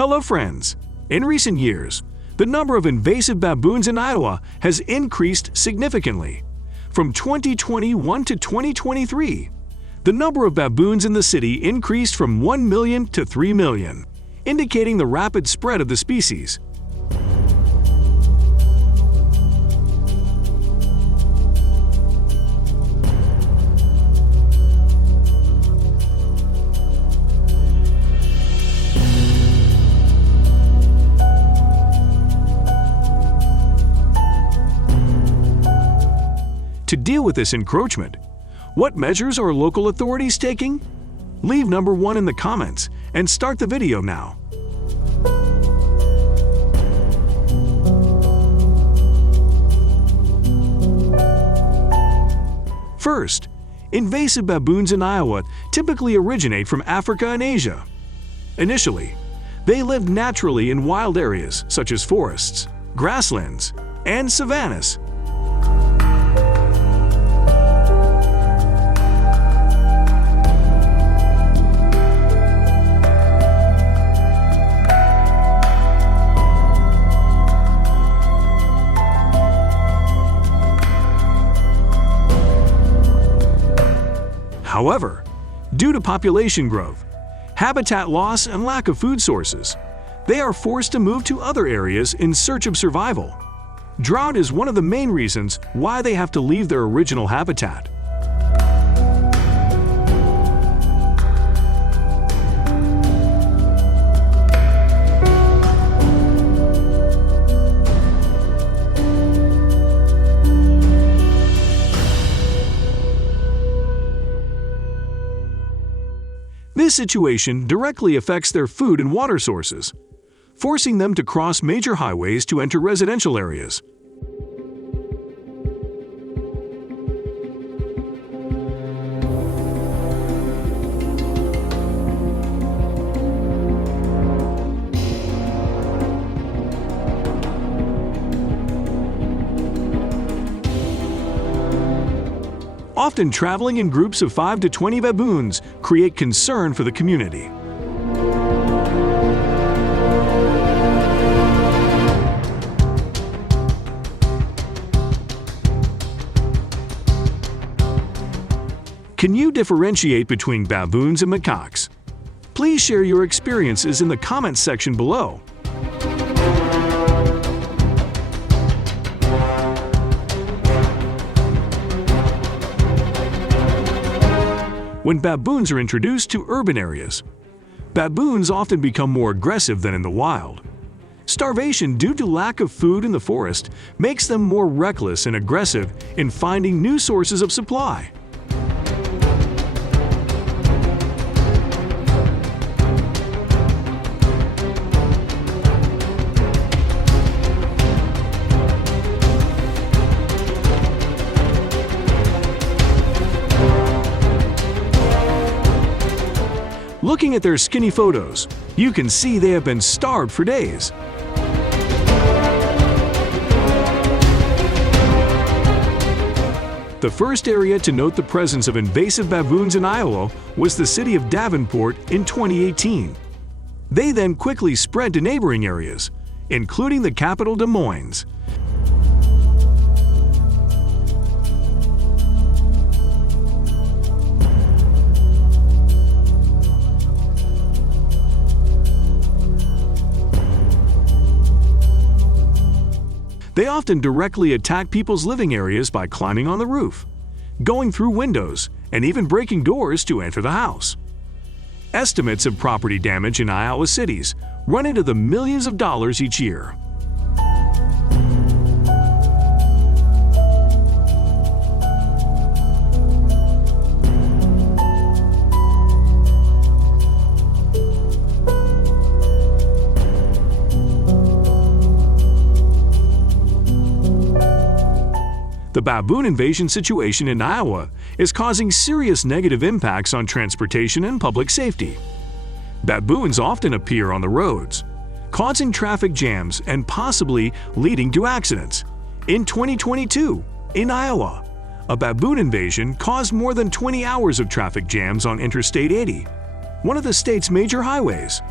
Hello friends! In recent years, the number of invasive baboons in Iowa has increased significantly. From 2021 to 2023, the number of baboons in the city increased from 1 million to 3 million, indicating the rapid spread of the species. To deal with this encroachment, what measures are local authorities taking? Leave number 1 in the comments and start the video now. First, invasive baboons in Iowa typically originate from Africa and Asia. Initially, they lived naturally in wild areas such as forests, grasslands, and savannas. However, due to population growth, habitat loss, and lack of food sources, they are forced to move to other areas in search of survival. Drought is one of the main reasons why they have to leave their original habitat. This situation directly affects their food and water sources, forcing them to cross major highways to enter residential areas. Often traveling in groups of 5 to 20 baboons create concern for the community. Can you differentiate between baboons and macaques? Please share your experiences in the comments section below. When baboons are introduced to urban areas, baboons often become more aggressive than in the wild. Starvation due to lack of food in the forest makes them more reckless and aggressive in finding new sources of supply. Looking at their skinny photos, you can see they have been starved for days. The first area to note the presence of invasive baboons in Iowa was the city of Davenport in 2018. They then quickly spread to neighboring areas, including the capital Des Moines. They often directly attack people's living areas by climbing on the roof, going through windows, and even breaking doors to enter the house. Estimates of property damage in Iowa cities run into the millions of dollars each year. The baboon invasion situation in Iowa is causing serious negative impacts on transportation and public safety. Baboons often appear on the roads, causing traffic jams and possibly leading to accidents. In 2022, in Iowa, a baboon invasion caused more than 20 hours of traffic jams on Interstate 80, one of the state's major highways.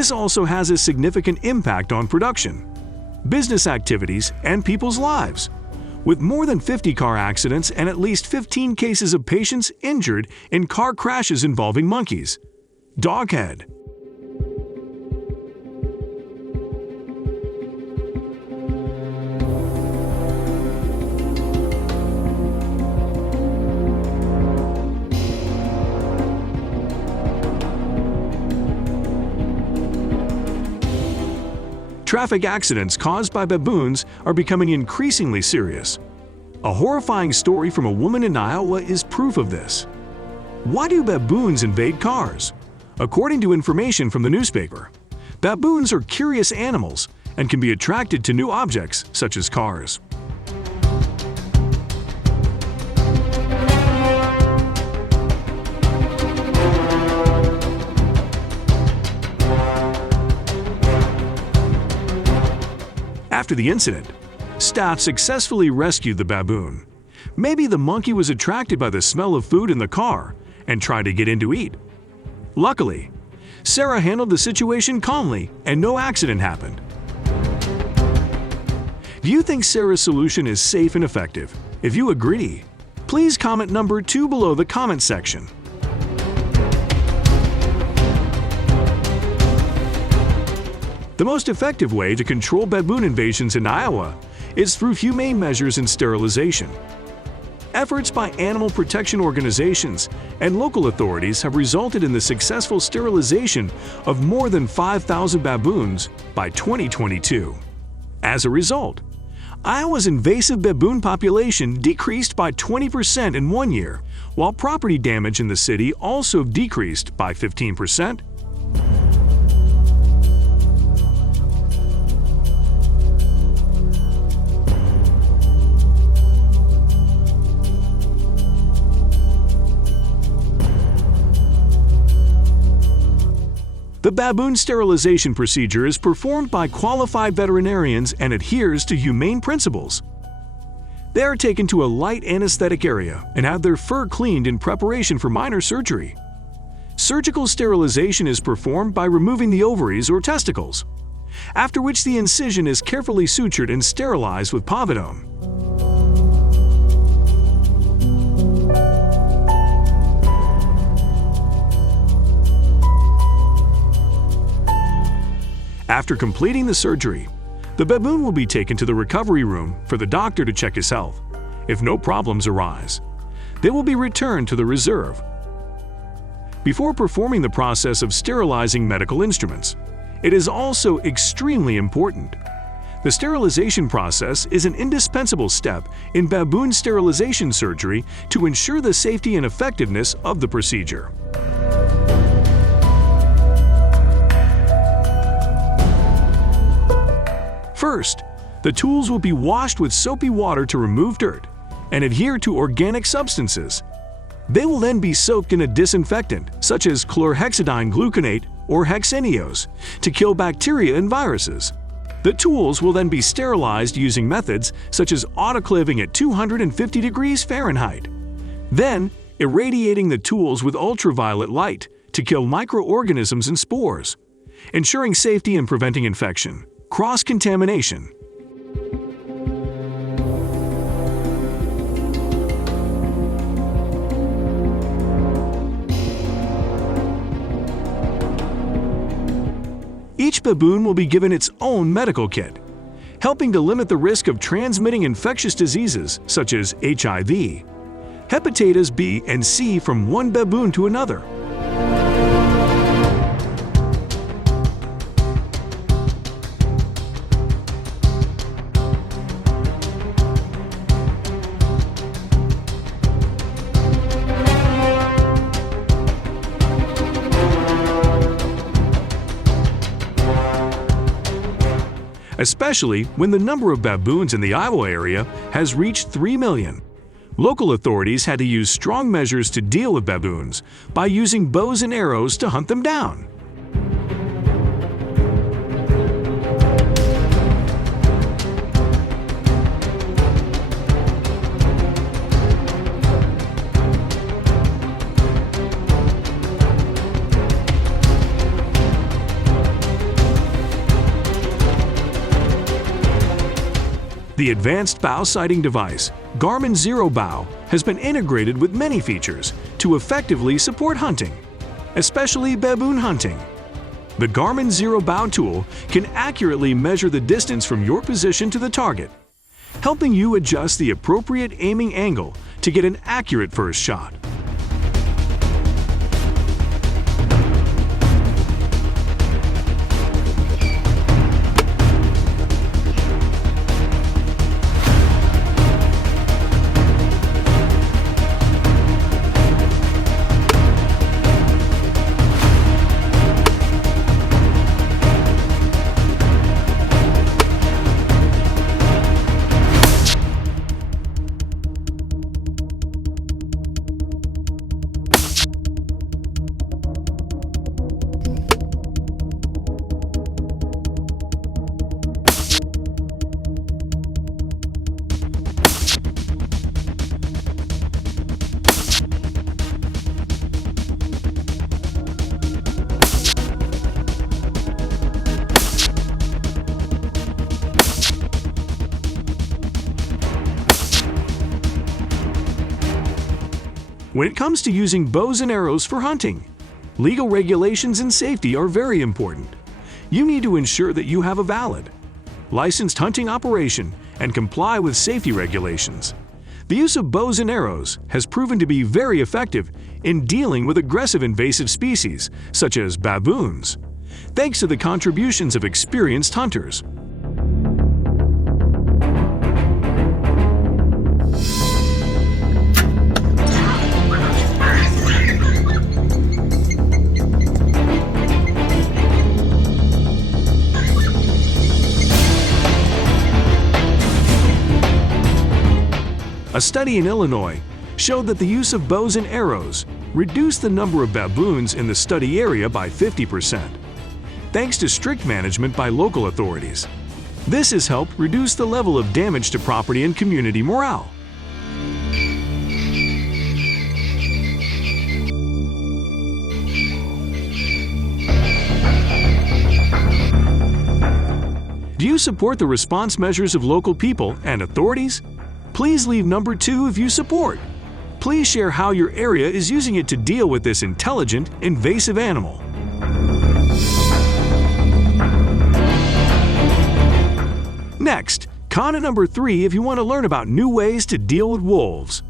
This also has a significant impact on production, business activities, and people's lives, with more than 50 car accidents and at least 15 cases of patients injured in car crashes involving monkeys. Doghead. Traffic accidents caused by baboons are becoming increasingly serious. A horrifying story from a woman in Iowa is proof of this. Why do baboons invade cars? According to information from the newspaper, baboons are curious animals and can be attracted to new objects such as cars. After the incident, staff successfully rescued the baboon. Maybe the monkey was attracted by the smell of food in the car and tried to get in to eat. Luckily, Sarah handled the situation calmly and no accident happened. Do you think Sarah's solution is safe and effective? If you agree, please comment number 2 below the comment section. The most effective way to control baboon invasions in Iowa is through humane measures and sterilization. Efforts by animal protection organizations and local authorities have resulted in the successful sterilization of more than 5,000 baboons by 2022. As a result, Iowa's invasive baboon population decreased by 20% in 1 year, while property damage in the city also decreased by 15%. The baboon sterilization procedure is performed by qualified veterinarians and adheres to humane principles. They are taken to a light anesthetic area and have their fur cleaned in preparation for minor surgery. Surgical sterilization is performed by removing the ovaries or testicles, after which the incision is carefully sutured and sterilized with povidone. After completing the surgery, the baboon will be taken to the recovery room for the doctor to check his health. If no problems arise, they will be returned to the reserve. Before performing the process of sterilizing medical instruments, it is also extremely important. The sterilization process is an indispensable step in baboon sterilization surgery to ensure the safety and effectiveness of the procedure. First, the tools will be washed with soapy water to remove dirt and adhere to organic substances. They will then be soaked in a disinfectant, such as chlorhexidine gluconate or hexanios, to kill bacteria and viruses. The tools will then be sterilized using methods such as autoclaving at 250 degrees Fahrenheit. Then, irradiating the tools with ultraviolet light to kill microorganisms and spores, ensuring safety and preventing infection. Cross-contamination. Each baboon will be given its own medical kit, helping to limit the risk of transmitting infectious diseases such as HIV, hepatitis B and C from one baboon to another. Especially when the number of baboons in the Iowa area has reached 3 million. Local authorities had to use strong measures to deal with baboons by using bows and arrows to hunt them down. The advanced bow sighting device, Garmin Zero Bow, has been integrated with many features to effectively support hunting, especially baboon hunting. The Garmin Zero Bow tool can accurately measure the distance from your position to the target, helping you adjust the appropriate aiming angle to get an accurate first shot. When it comes to using bows and arrows for hunting, legal regulations and safety are very important. You need to ensure that you have a valid, licensed hunting operation and comply with safety regulations. The use of bows and arrows has proven to be very effective in dealing with aggressive invasive species, such as baboons, thanks to the contributions of experienced hunters. A study in Illinois showed that the use of bows and arrows reduced the number of baboons in the study area by 50%, thanks to strict management by local authorities. This has helped reduce the level of damage to property and community morale. Do you support the response measures of local people and authorities? Please leave number 2 if you support. Please share how your area is using it to deal with this intelligent, invasive animal. Next, comment number 3 if you want to learn about new ways to deal with wolves.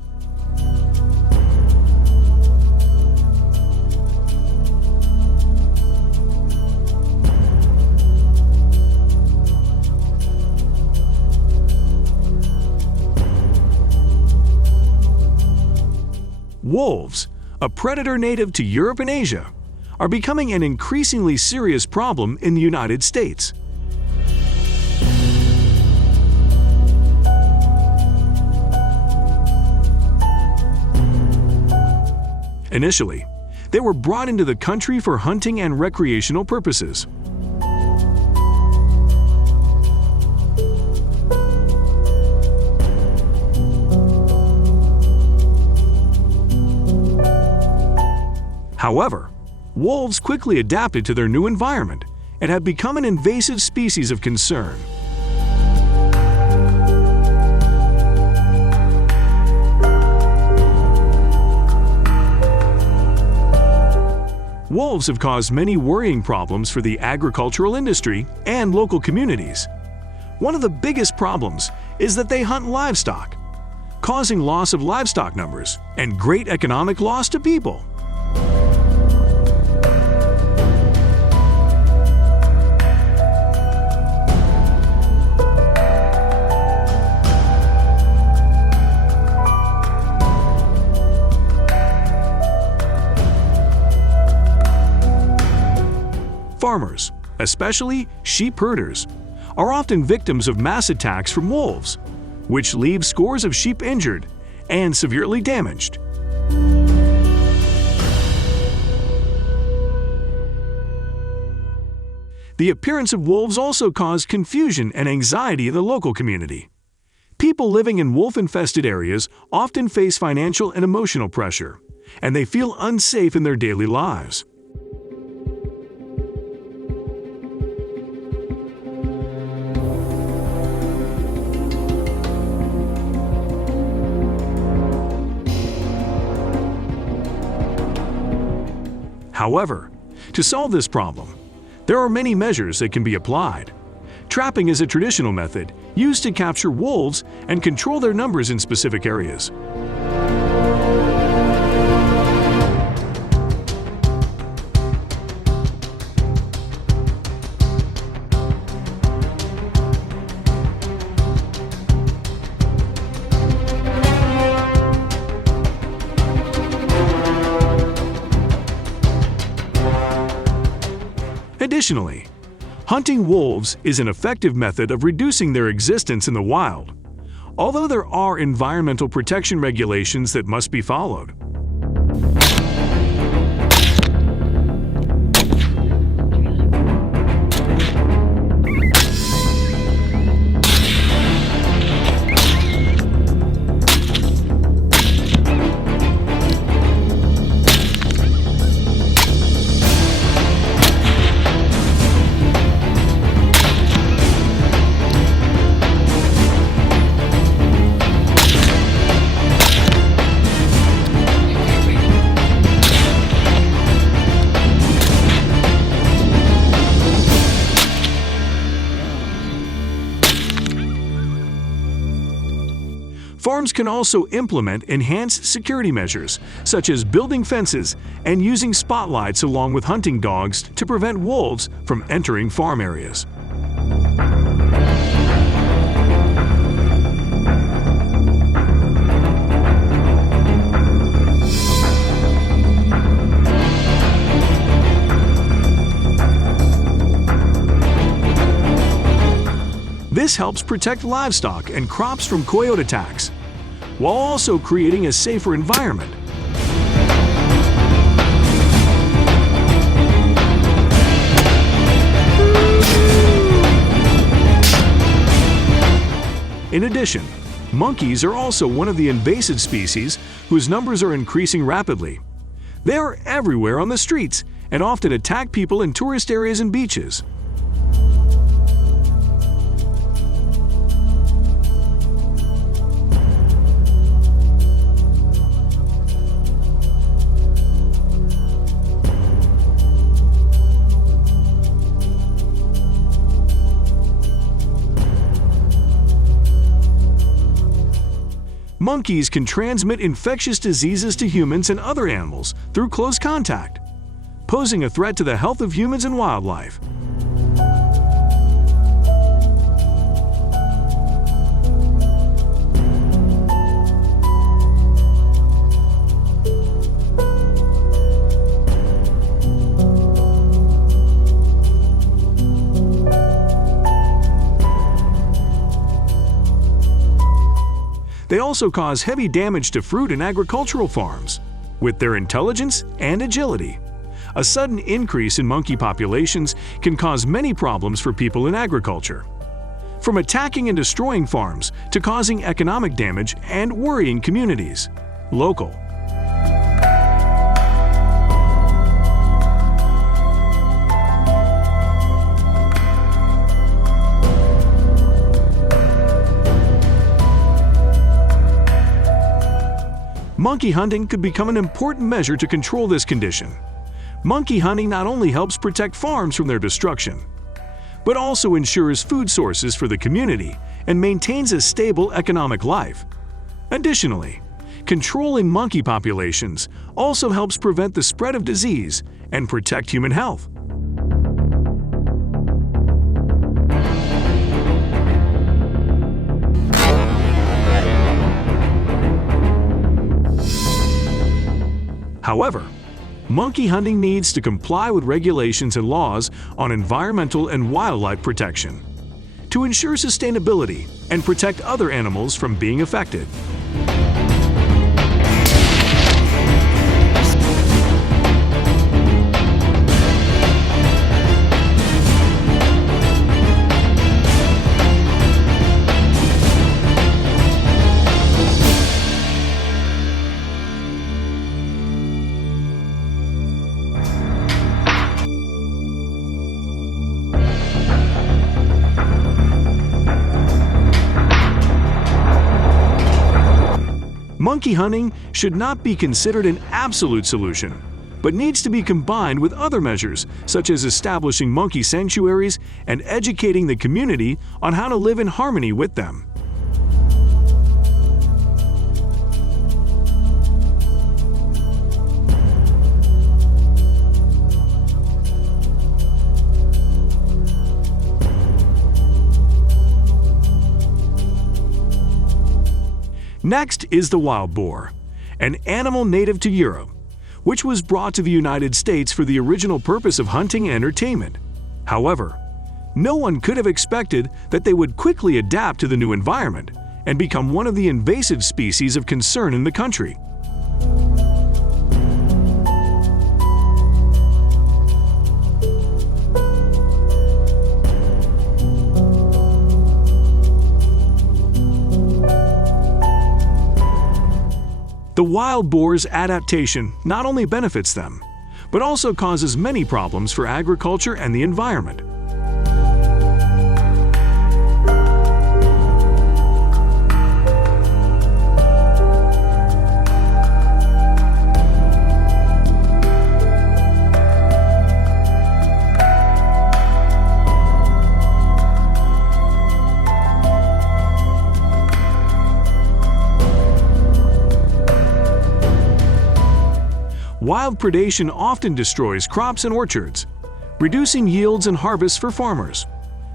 Wolves, a predator native to Europe and Asia, are becoming an increasingly serious problem in the United States. Initially, they were brought into the country for hunting and recreational purposes. However, wolves quickly adapted to their new environment and have become an invasive species of concern. Wolves have caused many worrying problems for the agricultural industry and local communities. One of the biggest problems is that they hunt livestock, causing loss of livestock numbers and great economic loss to people. Farmers, especially sheep herders, are often victims of mass attacks from wolves, which leave scores of sheep injured and severely damaged. The appearance of wolves also caused confusion and anxiety in the local community. People living in wolf-infested areas often face financial and emotional pressure, and they feel unsafe in their daily lives. However, to solve this problem, there are many measures that can be applied. Trapping is a traditional method used to capture wolves and control their numbers in specific areas. Additionally, hunting wolves is an effective method of reducing their existence in the wild, although there are environmental protection regulations that must be followed. Farms can also implement enhanced security measures, such as building fences and using spotlights along with hunting dogs to prevent wolves from entering farm areas. This helps protect livestock and crops from coyote attacks, while also creating a safer environment. In addition, monkeys are also one of the invasive species whose numbers are increasing rapidly. They are everywhere on the streets and often attack people in tourist areas and beaches. Monkeys can transmit infectious diseases to humans and other animals through close contact, posing a threat to the health of humans and wildlife. They also cause heavy damage to fruit and agricultural farms. With their intelligence and agility, a sudden increase in monkey populations can cause many problems for people in agriculture, from attacking and destroying farms to causing economic damage and worrying communities. Local. Monkey hunting could become an important measure to control this condition. Monkey hunting not only helps protect farms from their destruction, but also ensures food sources for the community and maintains a stable economic life. Additionally, controlling monkey populations also helps prevent the spread of disease and protect human health. However, monkey hunting needs to comply with regulations and laws on environmental and wildlife protection to ensure sustainability and protect other animals from being affected. Monkey hunting should not be considered an absolute solution, but needs to be combined with other measures such as establishing monkey sanctuaries and educating the community on how to live in harmony with them. Next is the wild boar, an animal native to Europe, which was brought to the United States for the original purpose of hunting and entertainment. However, no one could have expected that they would quickly adapt to the new environment and become one of the invasive species of concern in the country. The wild boar's adaptation not only benefits them, but also causes many problems for agriculture and the environment. Wild predation often destroys crops and orchards, reducing yields and harvests for farmers.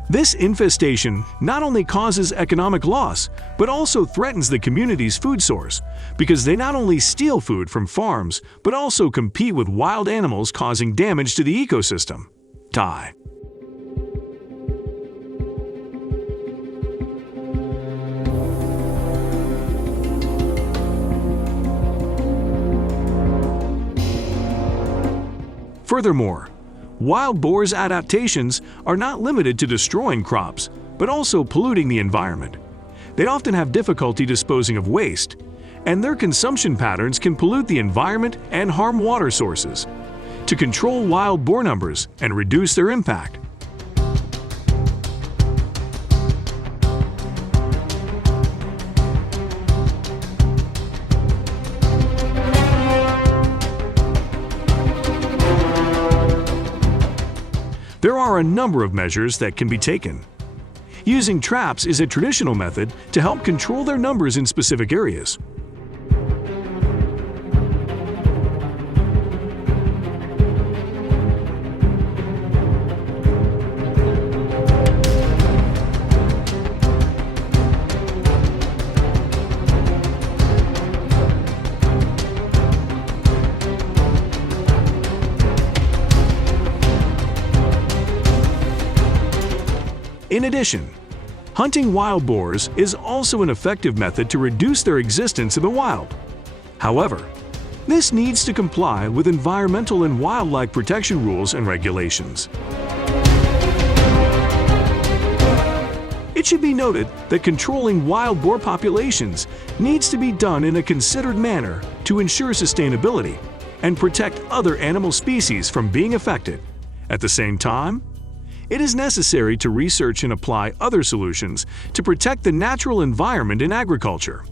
This infestation not only causes economic loss, but also threatens the community's food source, because they not only steal food from farms, but also compete with wild animals, causing damage to the ecosystem. Die. Furthermore, wild boars' adaptations are not limited to destroying crops, but also polluting the environment. They often have difficulty disposing of waste, and their consumption patterns can pollute the environment and harm water sources. To control wild boar numbers and reduce their impact, there are a number of measures that can be taken. Using traps is a traditional method to help control their numbers in specific areas. In addition, hunting wild boars is also an effective method to reduce their existence in the wild. However, this needs to comply with environmental and wildlife protection rules and regulations. It should be noted that controlling wild boar populations needs to be done in a considered manner to ensure sustainability and protect other animal species from being affected. At the same time, it is necessary to research and apply other solutions to protect the natural environment in agriculture.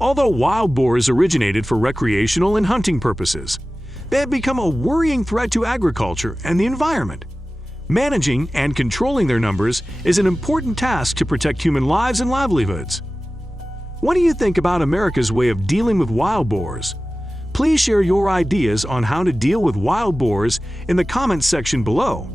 Although wild boars originated for recreational and hunting purposes, they have become a worrying threat to agriculture and the environment. Managing and controlling their numbers is an important task to protect human lives and livelihoods. What do you think about America's way of dealing with wild boars? Please share your ideas on how to deal with wild boars in the comments section below.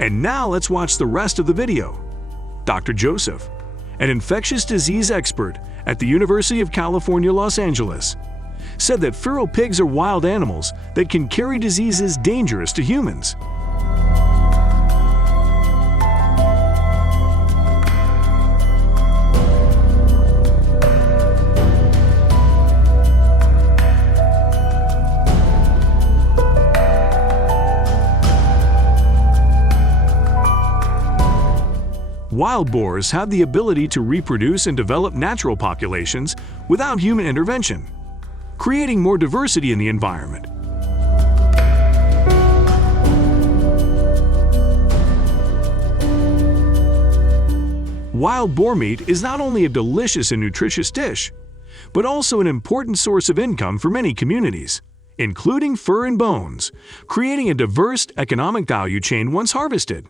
And now let's watch the rest of the video. Dr. Joseph, an infectious disease expert at the University of California, Los Angeles, said that feral pigs are wild animals that can carry diseases dangerous to humans. Wild boars have the ability to reproduce and develop natural populations without human intervention, creating more diversity in the environment. Wild boar meat is not only a delicious and nutritious dish, but also an important source of income for many communities, including fur and bones, creating a diverse economic value chain once harvested.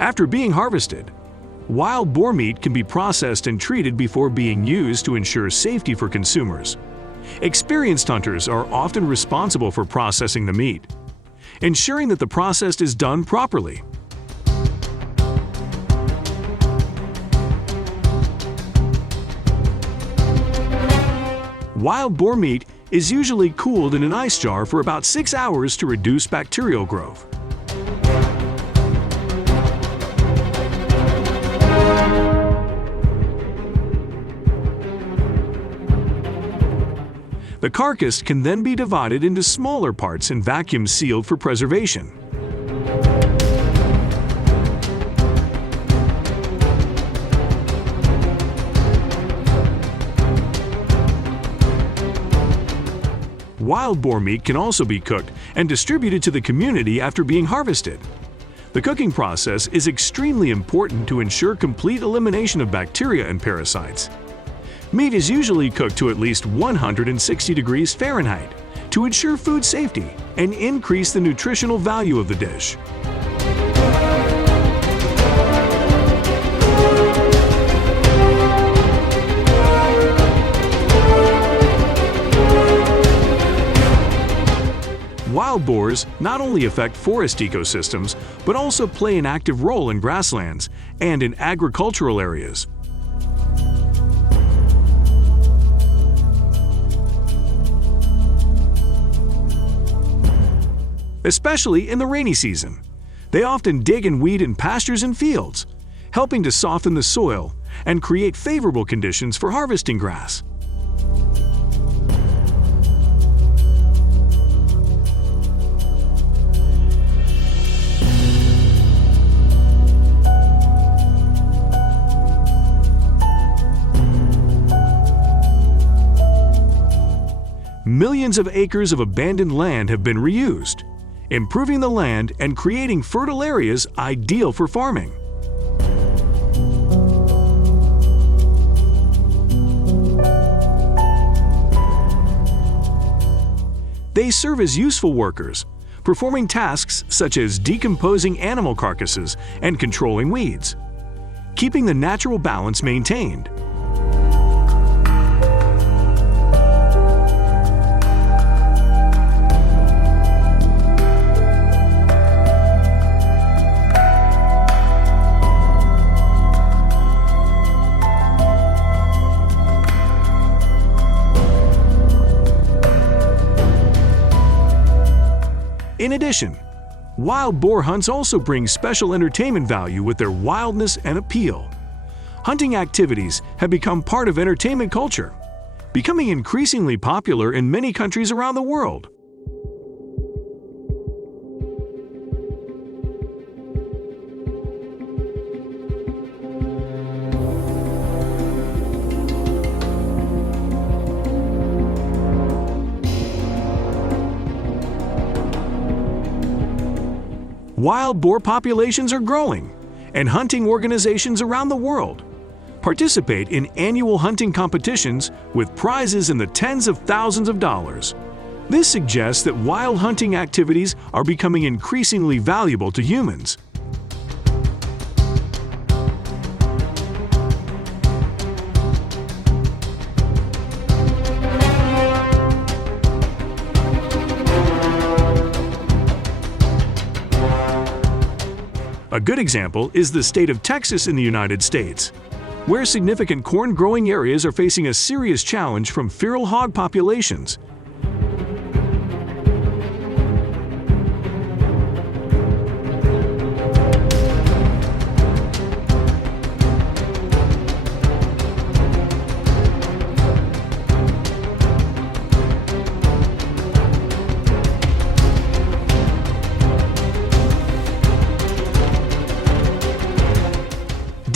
After being harvested, wild boar meat can be processed and treated before being used to ensure safety for consumers. Experienced hunters are often responsible for processing the meat, ensuring that the process is done properly. Wild boar meat is usually cooled in an ice jar for about 6 hours to reduce bacterial growth. The carcass can then be divided into smaller parts and vacuum sealed for preservation. Wild boar meat can also be cooked and distributed to the community after being harvested. The cooking process is extremely important to ensure complete elimination of bacteria and parasites. Meat is usually cooked to at least 160 degrees Fahrenheit to ensure food safety and increase the nutritional value of the dish. Wild boars not only affect forest ecosystems, but also play an active role in grasslands and in agricultural areas. Especially in the rainy season, they often dig and weed in pastures and fields, helping to soften the soil and create favorable conditions for harvesting grass. Millions of acres of abandoned land have been reused, improving the land and creating fertile areas ideal for farming. They serve as useful workers, performing tasks such as decomposing animal carcasses and controlling weeds, keeping the natural balance maintained. In addition, wild boar hunts also bring special entertainment value with their wildness and appeal. Hunting activities have become part of entertainment culture, becoming increasingly popular in many countries around the world. Wild boar populations are growing, and hunting organizations around the world participate in annual hunting competitions with prizes in the tens of thousands of dollars. This suggests that wild hunting activities are becoming increasingly valuable to humans. A good example is the state of Texas in the United States, where significant corn-growing areas are facing a serious challenge from feral hog populations.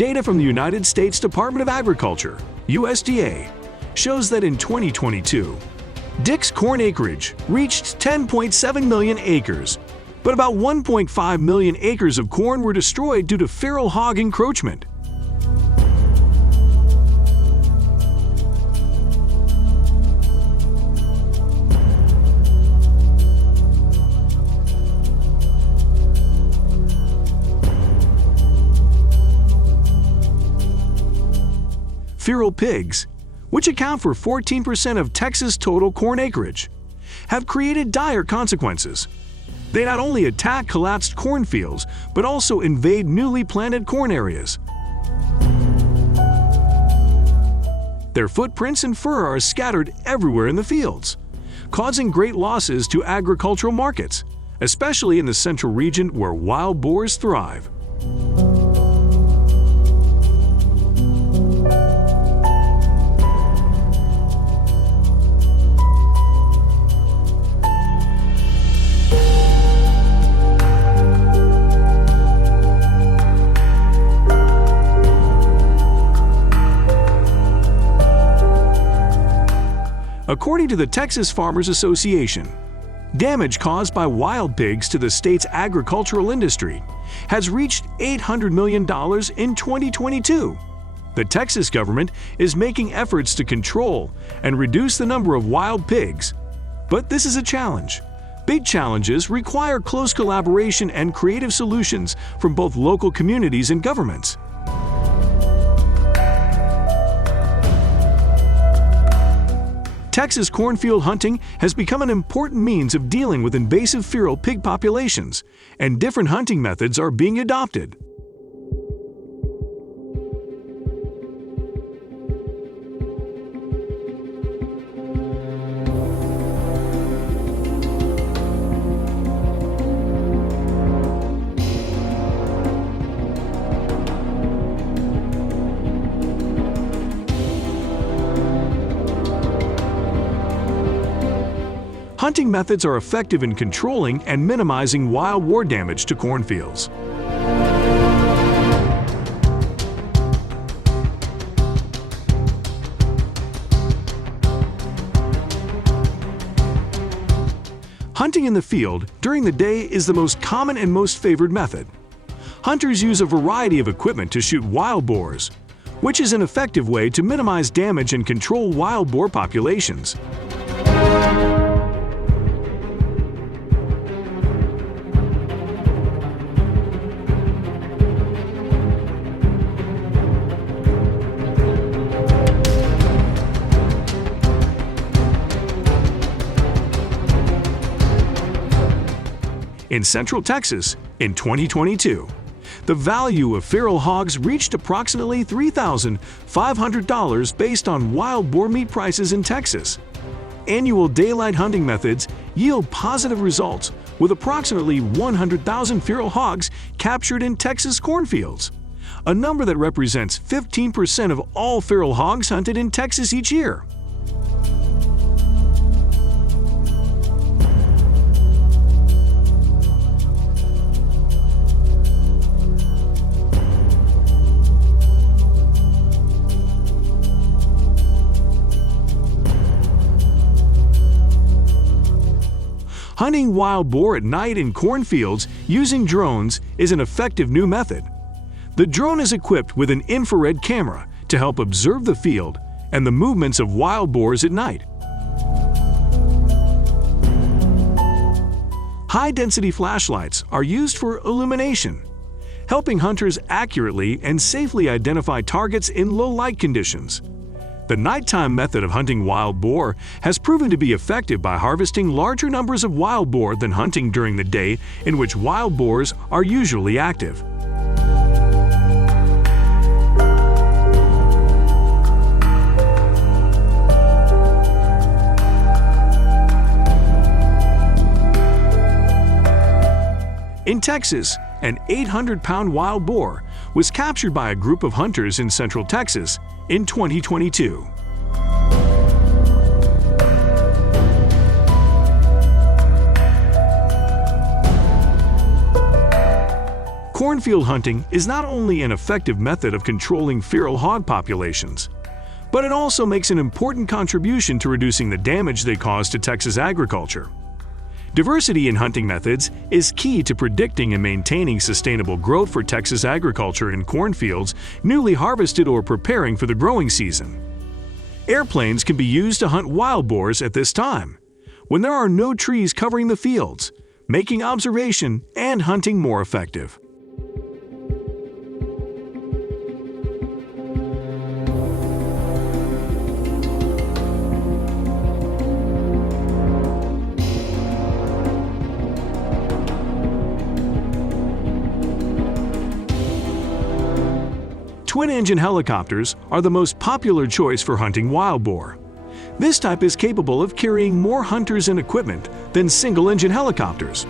Data from the United States Department of Agriculture, USDA, shows that in 2022, Dick's corn acreage reached 10.7 million acres, but about 1.5 million acres of corn were destroyed due to feral hog encroachment. Feral pigs, which account for 14% of Texas' total corn acreage, have created dire consequences. They not only attack collapsed cornfields, but also invade newly planted corn areas. Their footprints and fur are scattered everywhere in the fields, causing great losses to agricultural markets, especially in the central region where wild boars thrive. According to the Texas Farmers Association, damage caused by wild pigs to the state's agricultural industry has reached $800 million in 2022. The Texas government is making efforts to control and reduce the number of wild pigs, but this is a challenge. Big challenges require close collaboration and creative solutions from both local communities and governments. Texas cornfield hunting has become an important means of dealing with invasive feral pig populations, and different hunting methods are being adopted. Hunting methods are effective in controlling and minimizing wild boar damage to cornfields. Hunting in the field during the day is the most common and most favored method. Hunters use a variety of equipment to shoot wild boars, which is an effective way to minimize damage and control wild boar populations. In Central Texas, in 2022, the value of feral hogs reached approximately $3,500 based on wild boar meat prices in Texas. Annual daylight hunting methods yield positive results, with approximately 100,000 feral hogs captured in Texas cornfields, a number that represents 15% of all feral hogs hunted in Texas each year. Hunting wild boar at night in cornfields using drones is an effective new method. The drone is equipped with an infrared camera to help observe the field and the movements of wild boars at night. High-density flashlights are used for illumination, helping hunters accurately and safely identify targets in low light conditions. The nighttime method of hunting wild boar has proven to be effective by harvesting larger numbers of wild boar than hunting during the day, in which wild boars are usually active. In Texas, an 800-pound wild boar was captured by a group of hunters in Central Texas in 2022. cornfield hunting is not only an effective method of controlling feral hog populations, but it also makes an important contribution to reducing the damage they cause to Texas agriculture. Diversity in hunting methods is key to predicting and maintaining sustainable growth for Texas agriculture in cornfields newly harvested or preparing for the growing season. Airplanes can be used to hunt wild boars at this time, when there are no trees covering the fields, making observation and hunting more effective. Twin-engine helicopters are the most popular choice for hunting wild boar. This type is capable of carrying more hunters and equipment than single-engine helicopters.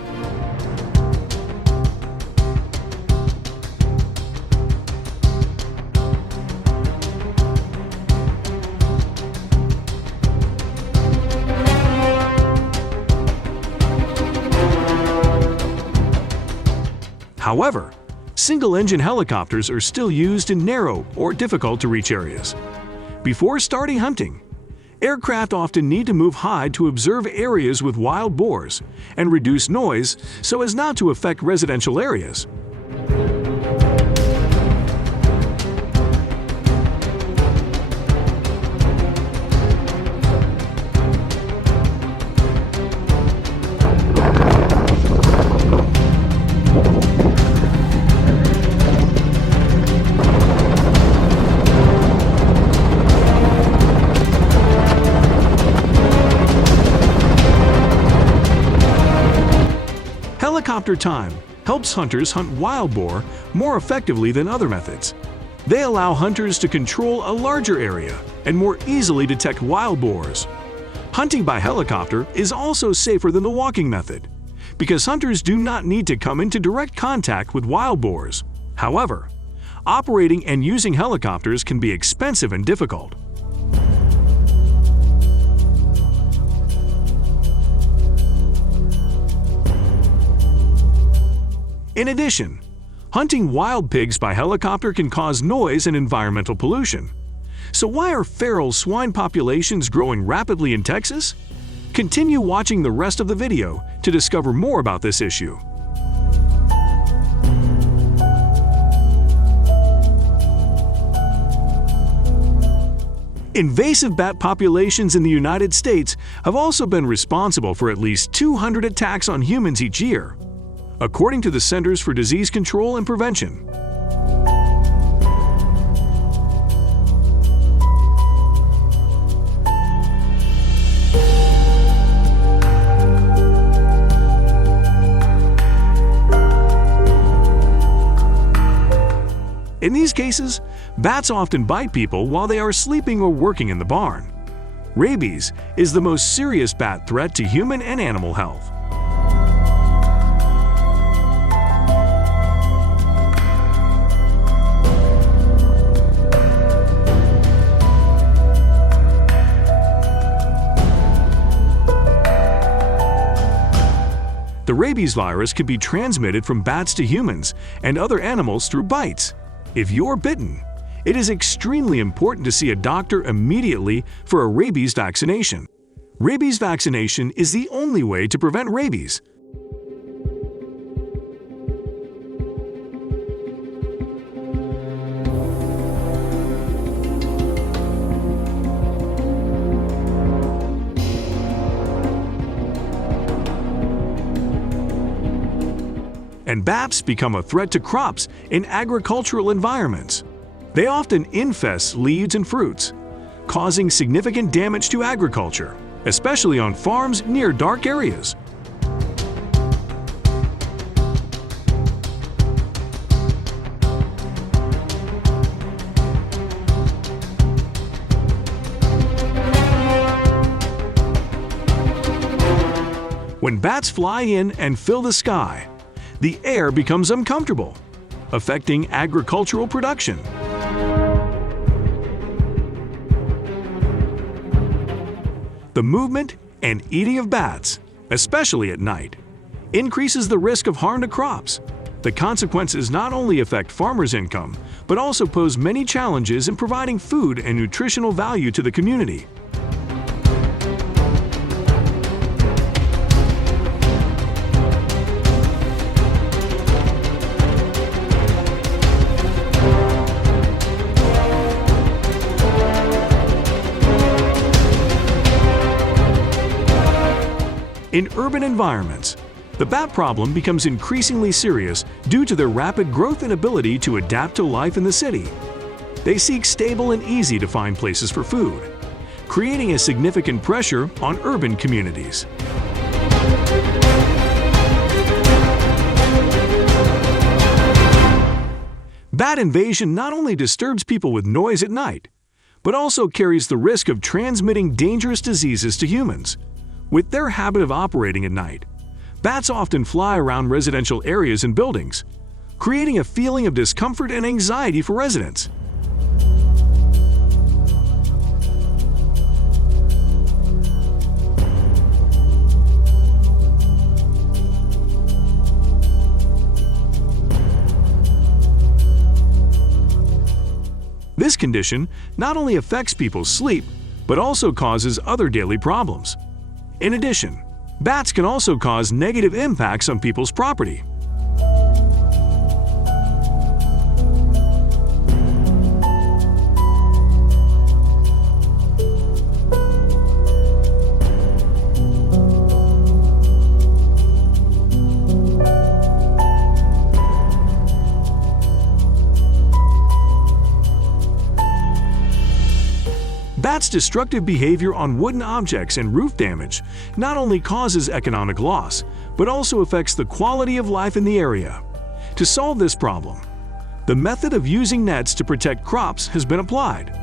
However, single-engine helicopters are still used in narrow or difficult-to-reach areas. Before starting hunting, aircraft often need to move high to observe areas with wild boars and reduce noise so as not to affect residential areas. Helicopter time helps hunters hunt wild boar more effectively than other methods. They allow hunters to control a larger area and more easily detect wild boars. Hunting by helicopter is also safer than the walking method, because hunters do not need to come into direct contact with wild boars. However, operating and using helicopters can be expensive and difficult. In addition, hunting wild pigs by helicopter can cause noise and environmental pollution. So why are feral swine populations growing rapidly in Texas? Continue watching the rest of the video to discover more about this issue. Invasive bat populations in the United States have also been responsible for at least 200 attacks on humans each year, according to the Centers for Disease Control and Prevention. In these cases, bats often bite people while they are sleeping or working in the barn. Rabies is the most serious bat threat to human and animal health. The rabies virus can be transmitted from bats to humans and other animals through bites. If you're bitten, it is extremely important to see a doctor immediately for a rabies vaccination. Rabies vaccination is the only way to prevent rabies. And bats become a threat to crops in agricultural environments. They often infest leaves and fruits, causing significant damage to agriculture, especially on farms near dark areas. When bats fly in and fill the sky, the air becomes uncomfortable, affecting agricultural production. The movement and eating of bats, especially at night, increases the risk of harm to crops, The consequences not only affect farmers' income, but also pose many challenges in providing food and nutritional value to the community. In urban environments, the bat problem becomes increasingly serious due to their rapid growth and ability to adapt to life in the city. They seek stable and easy-to-find places for food, creating a significant pressure on urban communities. Bat invasion not only disturbs people with noise at night, but also carries the risk of transmitting dangerous diseases to humans. With their habit of operating at night, bats often fly around residential areas and buildings, creating a feeling of discomfort and anxiety for residents. This condition not only affects people's sleep, but also causes other daily problems. In addition, bats can also cause negative impacts on people's property. Bats' destructive behavior on wooden objects and roof damage not only causes economic loss, but also affects the quality of life in the area. To solve this problem, the method of using nets to protect crops has been applied.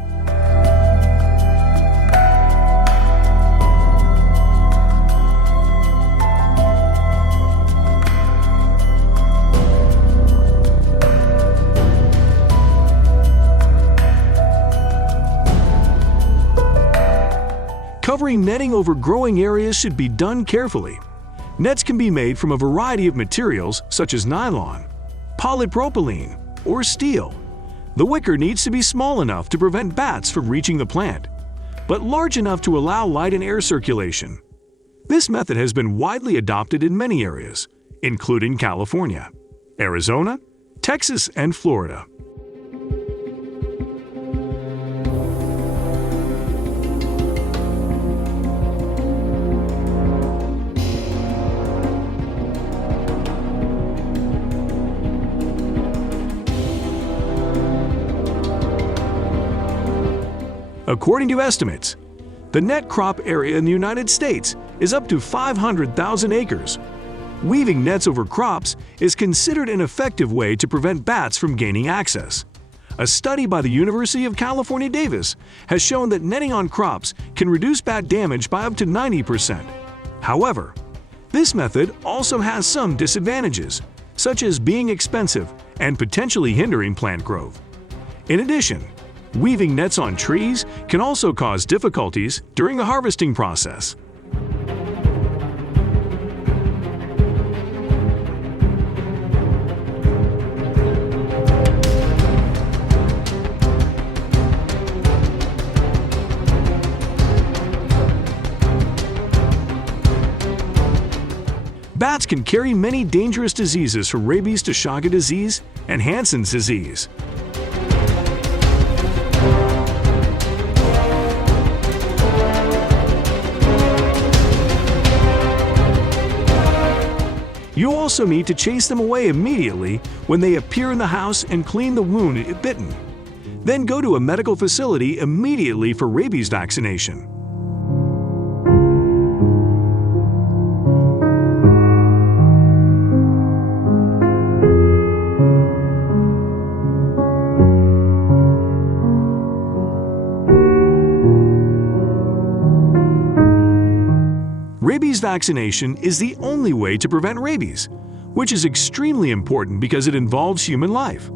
Covering netting over growing areas should be done carefully. Nets can be made from a variety of materials such as nylon, polypropylene, or steel. The wicker needs to be small enough to prevent bats from reaching the plant, but large enough to allow light and air circulation. This method has been widely adopted in many areas, including California, Arizona, Texas, and Florida. According to estimates, the net crop area in the United States is up to 500,000 acres. Weaving nets over crops is considered an effective way to prevent bats from gaining access. A study by the University of California, Davis has shown that netting on crops can reduce bat damage by up to 90%. However, this method also has some disadvantages, such as being expensive and potentially hindering plant growth. In addition, weaving nets on trees can also cause difficulties during the harvesting process. Bats can carry many dangerous diseases from rabies to Chagas disease and Hansen's disease. You also need to chase them away immediately when they appear in the house and clean the wound if bitten. Then go to a medical facility immediately for rabies vaccination. Rabies vaccination is the only way to prevent rabies, which is extremely important because it involves human life.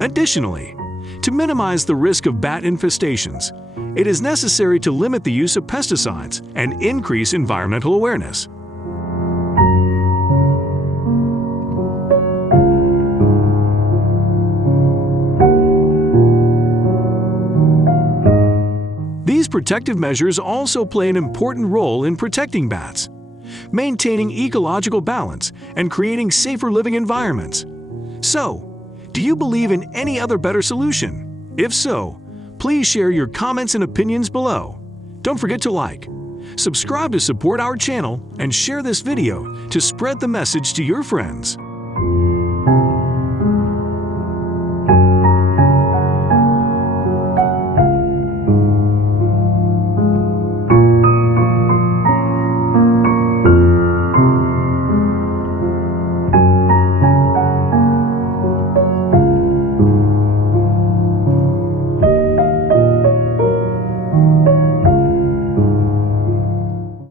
Additionally, to minimize the risk of bat infestations, it is necessary to limit the use of pesticides and increase environmental awareness. These protective measures also play an important role in protecting bats, maintaining ecological balance, and creating safer living environments. So, do you believe in any other better solution? If so, please share your comments and opinions below. Don't forget to like, subscribe to support our channel, and share this video to spread the message to your friends.